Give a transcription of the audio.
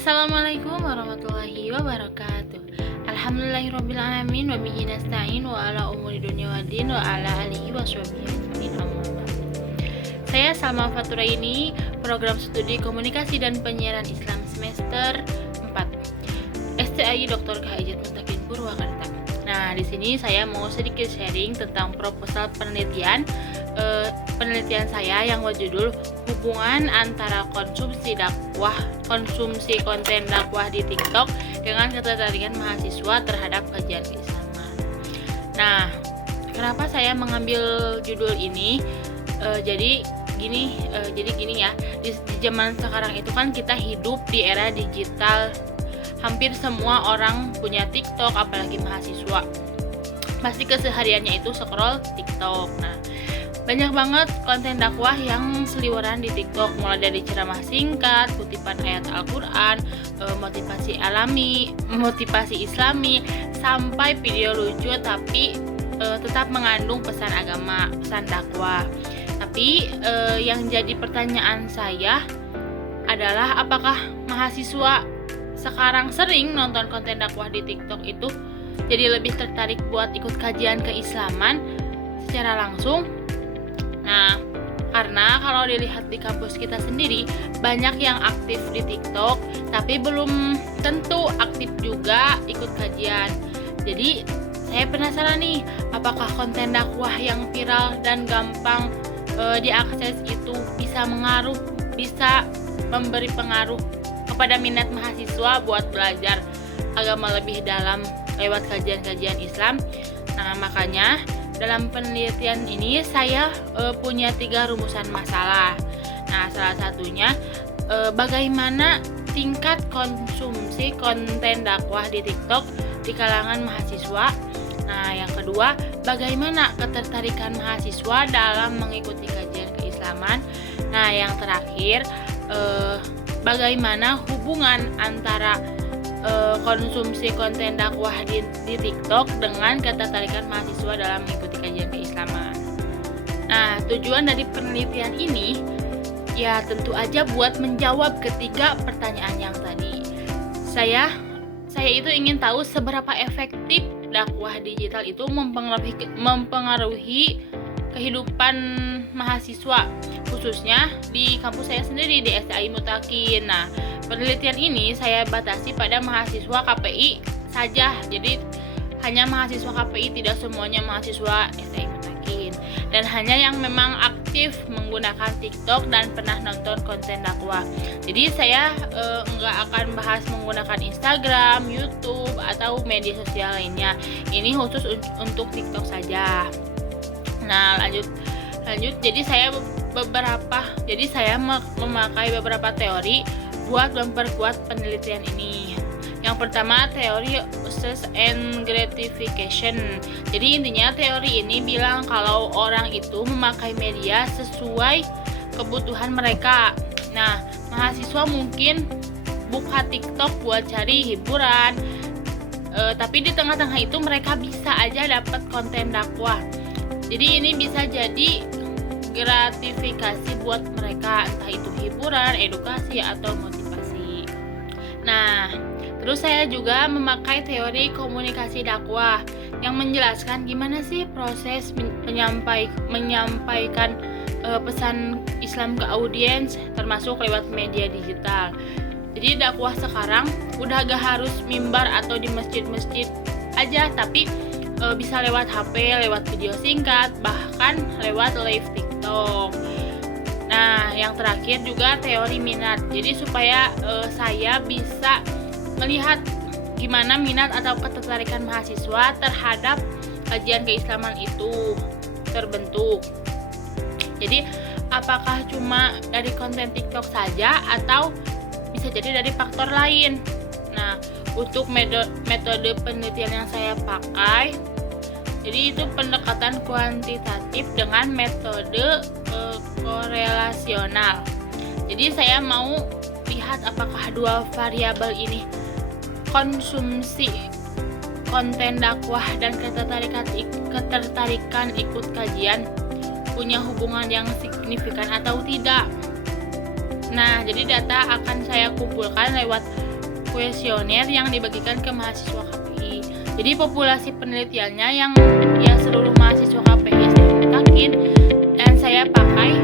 Assalamualaikum warahmatullahi wabarakatuh. Alhamdulillahirrabbilalamin. Wabihi nasta'in wa ala umuri dunia wa din wa ala alihi wa sahbihi ajma'in. Amma ba'd. Saya Salma Faturaini, program studi komunikasi dan penyiaran Islam semester 4 STAI Dr. K.H. Mustakin Purwakarta. Nah, di sini saya mau sedikit sharing tentang proposal penelitian saya yang berjudul hubungan antara konsumsi konten dakwah di TikTok dengan ketertarikan mahasiswa terhadap kajian keislaman. Nah, kenapa saya mengambil judul ini? Jadi gini ya, di zaman sekarang itu kan kita hidup di era digital. Hampir semua orang punya TikTok, apalagi mahasiswa. Pasti kesehariannya itu scroll TikTok. Nah, banyak banget konten dakwah yang seliweran di TikTok, mulai dari ceramah singkat, kutipan ayat Al-Quran, motivasi islami, sampai video lucu tapi tetap mengandung pesan agama, pesan dakwah. Tapi yang jadi pertanyaan saya adalah apakah mahasiswa sekarang sering nonton konten dakwah di TikTok itu jadi lebih tertarik buat ikut kajian keislaman secara langsung? Nah, karena kalau dilihat di kampus kita sendiri, banyak yang aktif di TikTok, tapi belum tentu aktif juga ikut kajian. Jadi, saya penasaran nih, apakah konten dakwah yang viral dan gampang diakses itu bisa memberi pengaruh kepada minat mahasiswa buat belajar agama lebih dalam lewat kajian-kajian Islam. Nah, makanya dalam penelitian ini saya punya 3 rumusan masalah. Nah, salah satunya bagaimana tingkat konsumsi konten dakwah di TikTok di kalangan mahasiswa. Nah, yang kedua, bagaimana ketertarikan mahasiswa dalam mengikuti kajian keislaman. Nah, yang terakhir, bagaimana hubungan antara konsumsi konten dakwah di TikTok dengan ketertarikan mahasiswa dalam mengikuti kajian keislaman. Nah, tujuan dari penelitian ini ya tentu aja buat menjawab ketiga pertanyaan yang tadi. Saya itu ingin tahu seberapa efektif dakwah digital itu mempengaruhi kehidupan mahasiswa, khususnya di kampus saya sendiri di STAI Mutakin. Nah, penelitian ini saya batasi pada mahasiswa KPI saja. Jadi hanya mahasiswa KPI, tidak semuanya mahasiswa STAI Mutakin. Dan hanya yang memang aktif menggunakan TikTok dan pernah nonton konten dakwah. Jadi saya nggak akan bahas menggunakan Instagram, YouTube, atau media sosial lainnya. Ini khusus untuk TikTok saja. Nah, lanjut. Jadi saya memakai beberapa teori buat memperkuat penelitian ini. Yang pertama, teori access and gratification. Jadi intinya teori ini bilang kalau orang itu memakai media sesuai kebutuhan mereka. Nah, mahasiswa mungkin buka TikTok buat cari hiburan, tapi di tengah-tengah itu mereka bisa aja dapat konten dakwah. Jadi ini bisa jadi gratifikasi buat mereka, entah itu hiburan, edukasi, atau motivasi. Nah, terus saya juga memakai teori komunikasi dakwah yang menjelaskan gimana sih proses menyampaikan pesan Islam ke audiens, termasuk lewat media digital. Jadi dakwah sekarang udah gak harus mimbar atau di masjid-masjid aja, tapi bisa lewat HP, lewat video singkat, bahkan lewat live TikTok. Nah, yang terakhir juga teori minat. Jadi supaya saya bisa melihat gimana minat atau ketertarikan mahasiswa terhadap kajian keislaman itu terbentuk. Jadi apakah cuma dari konten TikTok saja atau bisa jadi dari faktor lain? Nah, untuk metode penelitian yang saya pakai, jadi itu pendekatan kuantitatif dengan metode korelasional. Jadi saya mau lihat apakah dua variabel ini, konsumsi konten dakwah dan ketertarikan ikut kajian, punya hubungan yang signifikan atau tidak. Nah, jadi data akan saya kumpulkan lewat kuesioner yang dibagikan ke mahasiswa KPI. Jadi populasi penelitiannya yang ya seluruh mahasiswa KPI saya petakin dan saya pakai